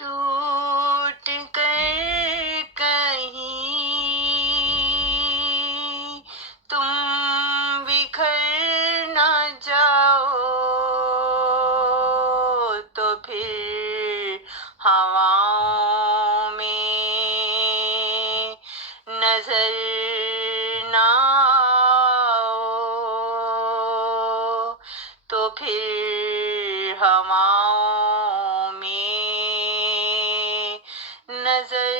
ٹوٹ کر کہیں تم بکھر نہ جاؤ تو پھر ہواؤں میں نظر نہ آؤ تو پھر ہواؤں میں نظر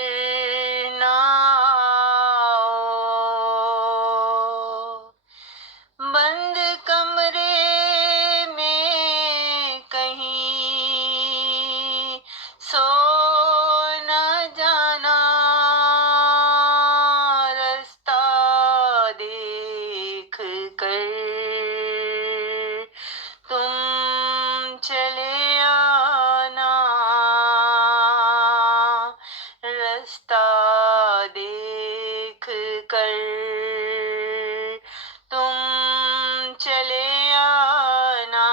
نہ آؤ بند کمرے میں کہیں سو نہ جانا رستہ دیکھ کر تم چلے آنا رستہ دیکھ کر تم چلے آنا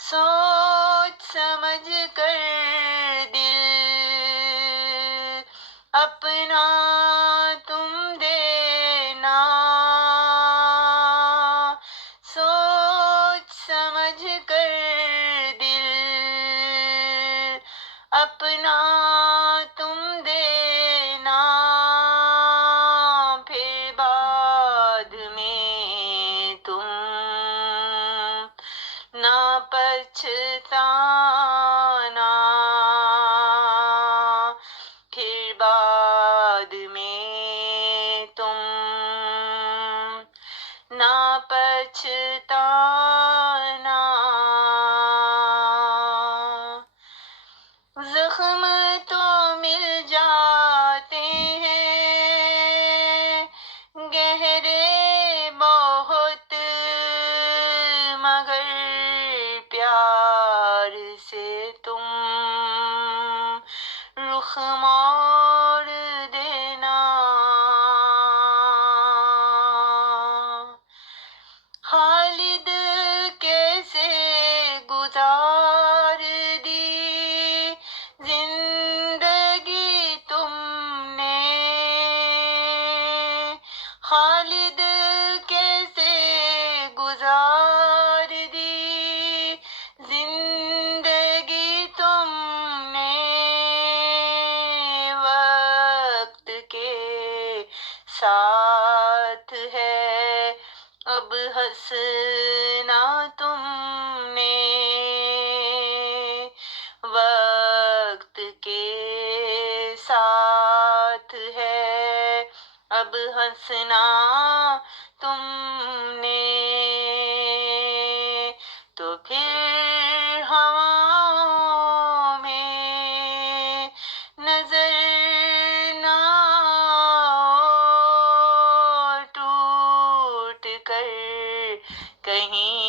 سوچ سمجھ کر دل اپنا تم دینا سوچ سمجھ کر دل اپنا تم دینا پھر بعد میں تم نہ پچھتانا پھر بعد میں تم نہ پچھتانا زخم تو مل جاتے ہیں گہرے بہت مگر پیار سے تم رخ موڑ دینا خالد کیسے گزار دی زندگی تم نے خالد کیسے گزار دی زندگی تم نے وقت کے ساتھ ہے اب ہنسنا تم نے وقت کے ساتھ ہے اب ہنسنا تم نے تو پھر ہواؤں میں نظر نہ آؤ ٹوٹ کر کہیں